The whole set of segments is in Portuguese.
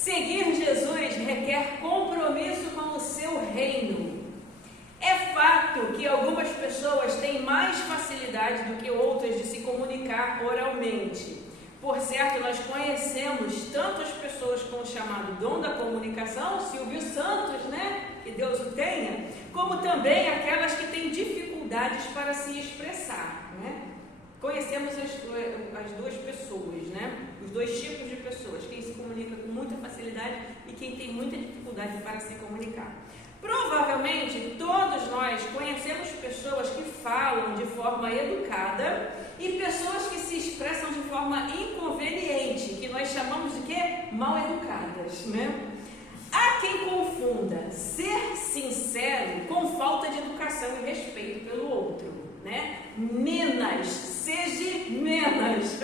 Seguir Jesus requer compromisso com o seu reino. É fato que algumas pessoas têm mais facilidade do que outras de se comunicar oralmente. Por certo, nós conhecemos tanto as pessoas com o chamado dom da comunicação, Silvio Santos, né? Que Deus o tenha, como também aquelas que têm dificuldades para se expressar, né? Conhecemos as duas pessoas, né? Os dois tipos de pessoas, quem se comunica com muita facilidade e quem tem muita dificuldade para se comunicar. Provavelmente todos nós conhecemos pessoas que falam de forma educada e pessoas que se expressam de forma inconveniente, que nós chamamos de quê? Mal educadas, né? Há quem confunda ser sincero com falta de educação e respeito pelo outro, né? Menos, seja menos.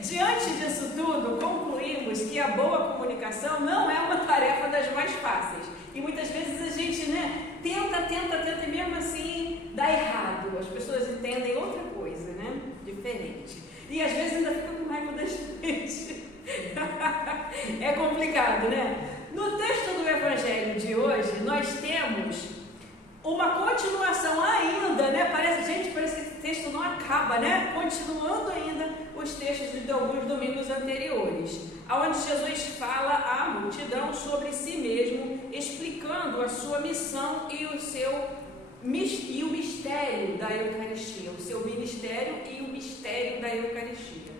Diante disso tudo, concluímos que a boa comunicação não é uma tarefa das mais fáceis. E muitas vezes a gente, né, tenta e mesmo assim dá errado. As pessoas entendem outra coisa, né, diferente. E às vezes ainda fica com raiva da gente. É complicado, né? No texto do Evangelho de hoje, nós temos uma continuação ainda, né? Parece que esse texto não acaba, né? Continuando ainda os textos de alguns domingos anteriores, onde Jesus fala à multidão sobre si mesmo, explicando a sua missão e o mistério da Eucaristia, o seu ministério e o mistério da Eucaristia.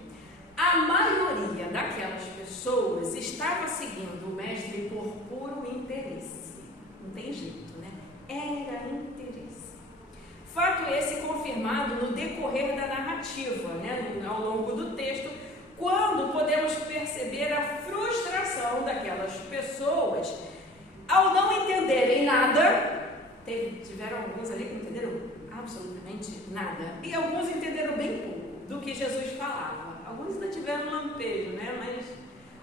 A maioria daquelas pessoas estava seguindo o mestre por puro interesse. Não tem jeito, né? Era interesse. Fato esse confirmado no decorrer da narrativa, né? Ao longo do texto, quando podemos perceber a frustração daquelas pessoas ao não entenderem nada. Tiveram alguns ali que não entenderam absolutamente nada, e alguns entenderam bem pouco do que Jesus falava. Alguns ainda tiveram um lampejo, né? Mas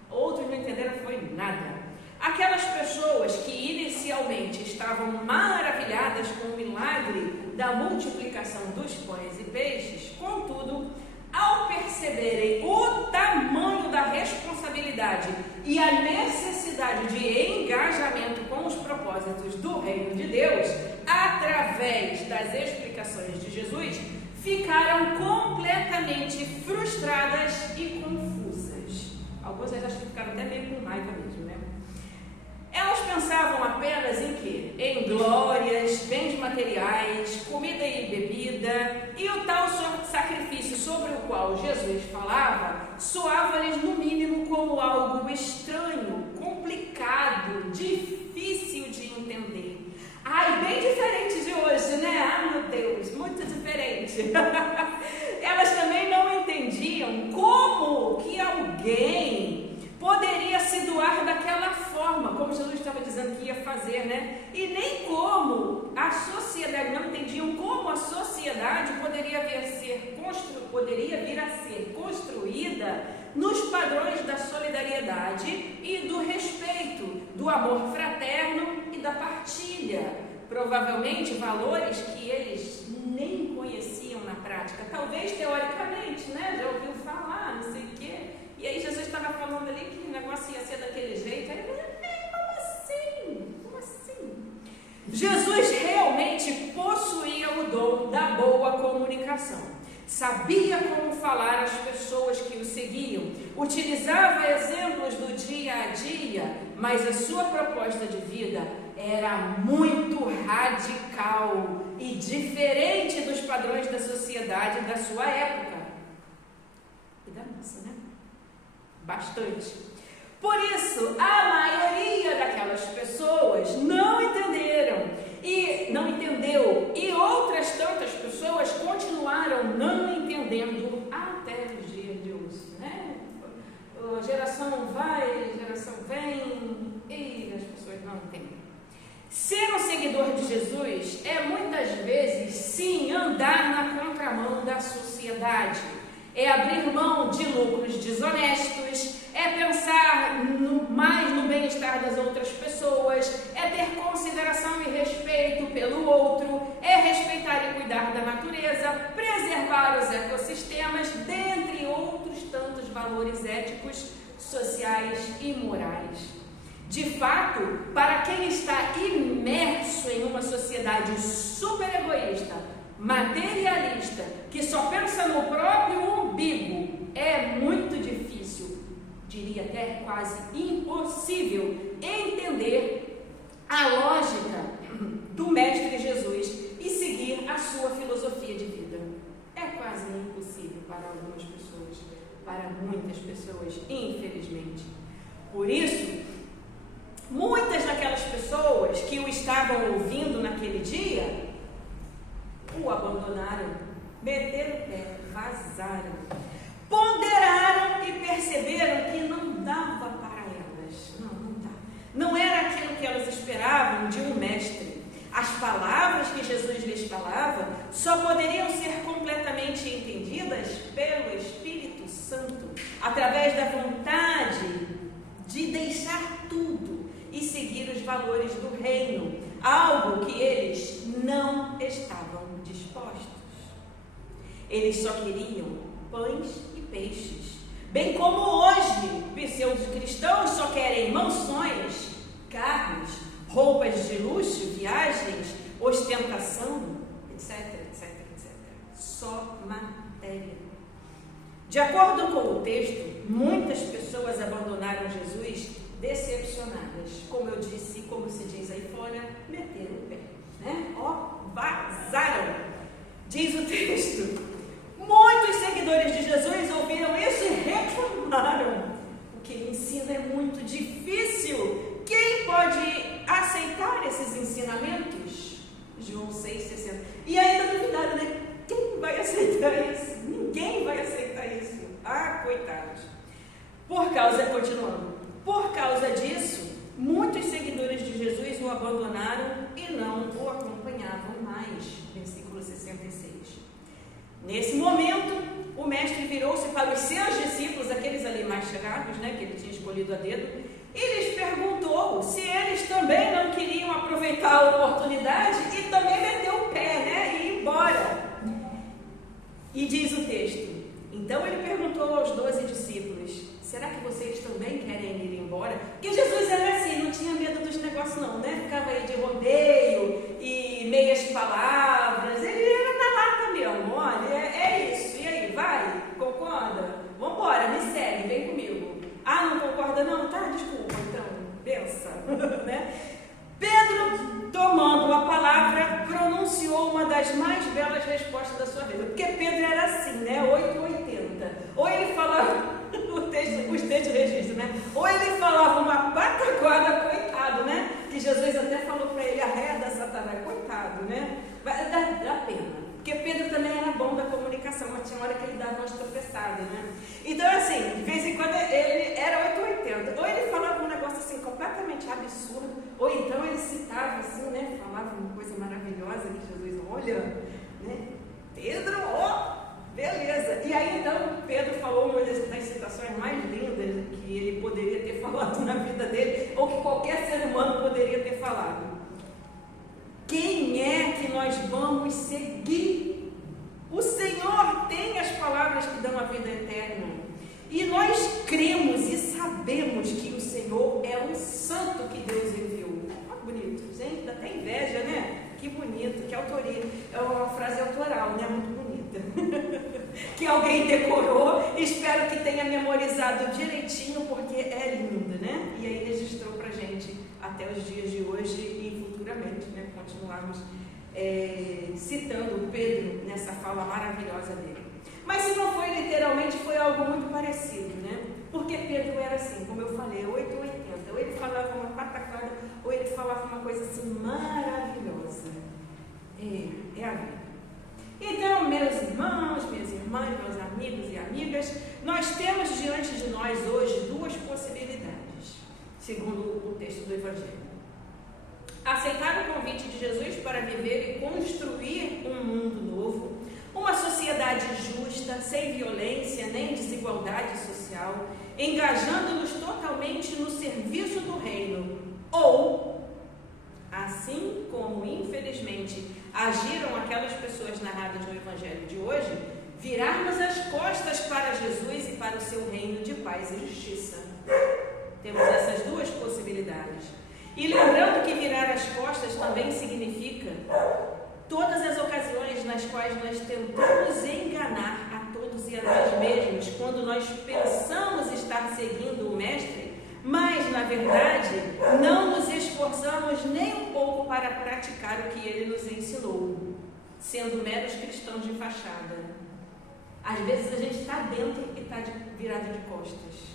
outros não entenderam foi nada. Aquelas pessoas que inicialmente estavam maravilhadas com o milagre da multiplicação dos pães e peixes, contudo, ao perceberem o tamanho da responsabilidade e a necessidade de engajamento com os propósitos do reino de Deus, através das explicações de Jesus, ficaram completamente frustradas e confusas. Algumas vezes acho que ficaram até meio com raiva mesmo, né? Elas pensavam apenas em quê? Em glórias, bens materiais, comida e bebida, e o tal sacrifício sobre o qual Jesus falava soava-lhes no mínimo como algo estranho, complicado, difícil de entender. Ai, bem diferente de hoje, né? Ah, meu Deus, muito diferente. Elas também não entendiam como que alguém poderia se doar daquela forma, como Jesus estava dizendo que ia fazer, né? E nem como a sociedade, não entendiam como a sociedade poderia vir a ser construída nos padrões da solidariedade e do respeito, do amor fraterno e da partilha. Provavelmente valores que eles nem conheciam na prática, talvez teoricamente, né? Já ouviu falar, não sei o quê. E aí Jesus estava falando ali que o negócio ia ser daquele jeito. Aí como assim? Como assim? Jesus realmente possuía o dom da boa comunicação. Sabia como falar às pessoas que o seguiam. Utilizava exemplos do dia a dia, mas a sua proposta de vida era muito radical e diferente dos padrões da sociedade da sua época. E da nossa, né? Bastante. Por isso, a maioria daquelas pessoas não entendeu, e outras tantas pessoas continuaram não entendendo até os dias de hoje, né? A geração vai, a geração vem, e as pessoas não entendem. Ser um seguidor de Jesus é muitas vezes, sim, andar na contramão da sociedade. É abrir mão de lucros desonestos, é pensar mais no bem-estar das outras pessoas, é ter consideração e respeito pelo outro, é respeitar e cuidar da natureza, preservar os ecossistemas, dentre outros tantos valores éticos sociais e morais. De fato, para quem está imerso em uma sociedade super egoísta, materialista, que só pensa no próprio umbigo, é muito difícil, diria até quase impossível, entender a lógica do Mestre Jesus e seguir a sua filosofia de vida. É quase impossível para algumas pessoas, para muitas pessoas, infelizmente. Por isso, muitas daquelas pessoas que o estavam ouvindo naquele dia, o abandonaram, meteram o pé, vazaram, ponderaram e perceberam que não dava para elas, não dá. Não era aquilo que elas esperavam de um mestre. As palavras que Jesus lhes falava só poderiam ser completamente entendidas pelo Espírito Santo, através da vontade de deixar tudo e seguir os valores do reino, algo que eles não estavam dispostos. Eles só queriam pães e peixes, bem como hoje pseudo-cristãos só querem mansões, carros, roupas de luxo, viagens, ostentação, etc, etc, etc. Só matéria. De acordo com o texto, muitas pessoas abandonaram Jesus decepcionadas. Como eu disse, como se diz aí fora, meteram o pé, né? Vazaram. Diz o texto, muitos seguidores de Jesus ouviram isso e reclamaram. O que ele ensina é muito difícil. Quem pode aceitar esses ensinamentos? João 6,60. E ainda duvidaram, né? Quem vai aceitar isso? Ninguém vai aceitar isso. Ah, coitados. Continuando. Por causa disso, muitos seguidores de Jesus o abandonaram e não o acompanhavam mais. Versículo 66. Nesse momento, o mestre virou-se para os seus discípulos, aqueles ali mais chegados, né, que ele tinha escolhido a dedo, e lhes perguntou se eles também não queriam aproveitar a oportunidade e também meter o pé, né, e ir embora. E diz o texto, então ele perguntou aos 12 discípulos, será que vocês também querem ir embora? Porque Jesus era assim, não tinha medo dos negócios não, né? Ficava aí de rodeio e meias palavras, ele era na lata mesmo, olha, é isso, e aí, vai? Concorda? Vambora, me segue, vem comigo. Ah, não concorda não? Tá, desculpa, então, pensa, né? Pedro, tomando a palavra, pronunciou uma das mais belas respostas da sua vida, porque Pedro era assim, né? 880. Ou ele falava... os textos registram, né? Ou ele falava uma pataquada, coitado, né? Que Jesus até falou para ele, arreda Satanás, coitado, né? Dá pena. Porque Pedro também era bom da comunicação, mas tinha hora que ele dava umas tropeçadas, né? Então, assim, de vez em quando ele era 880. Ou ele falava um negócio assim completamente absurdo, ou então ele citava assim, né? Falava uma coisa maravilhosa que Jesus, olha, né? Pedro, beleza. E aí, então, Pedro falou uma das citações mais lindas que ele poderia ter falado na vida dele, ou que qualquer ser humano poderia ter falado. Quem é que nós vamos seguir? O Senhor tem as palavras que dão a vida eterna. E nós cremos e sabemos que o Senhor é o santo que Deus enviou. Olha que bonito, gente, dá até inveja, né? Que bonito, que autoria. É uma frase autoral, né? Muito bonita. Que alguém decorou, espero que tenha memorizado direitinho, porque é lindo, né? E aí registrou pra gente até os dias de hoje e futuramente, né? Continuarmos citando Pedro nessa fala maravilhosa dele. Mas se não foi literalmente, foi algo muito parecido, né? Porque Pedro era assim, como eu falei, 880. Ou ele falava uma patacada, ou ele falava uma coisa assim maravilhosa. É a vida. Então, meus irmãos, minhas irmãs, meus amigos e amigas, nós temos diante de nós hoje duas possibilidades, segundo o texto do Evangelho. Aceitar o convite de Jesus para viver e construir um mundo novo, uma sociedade justa, sem violência nem desigualdade social, engajando-nos totalmente no serviço do reino, ou, assim como infelizmente agiram aquelas pessoas narradas no Evangelho de hoje, virarmos as costas para Jesus e para o seu reino de paz e justiça. E lembrando que virar as costas também significa todas as ocasiões nas quais nós tentamos enganar a todos e a nós mesmos, quando nós pensamos estar seguindo o Mestre, mas, na verdade, não nos esforçamos nem um pouco para praticar o que ele nos ensinou, sendo meros cristãos de fachada. Às vezes a gente está dentro e está virado de costas.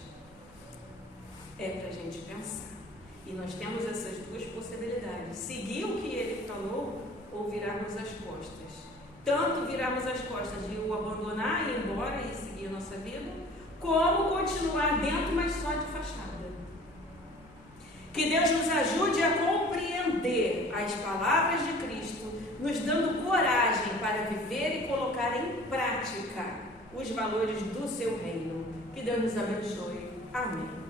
É para a gente pensar. E nós temos essas duas possibilidades: seguir o que ele falou ou virarmos as costas. Tanto virarmos as costas de o abandonar e ir embora e seguir a nossa vida, como continuar dentro, mas só de fachada. Que Deus nos ajude a compreender as palavras de Cristo, nos dando coragem para viver e colocar em prática os valores do seu reino. Que Deus nos abençoe. Amém.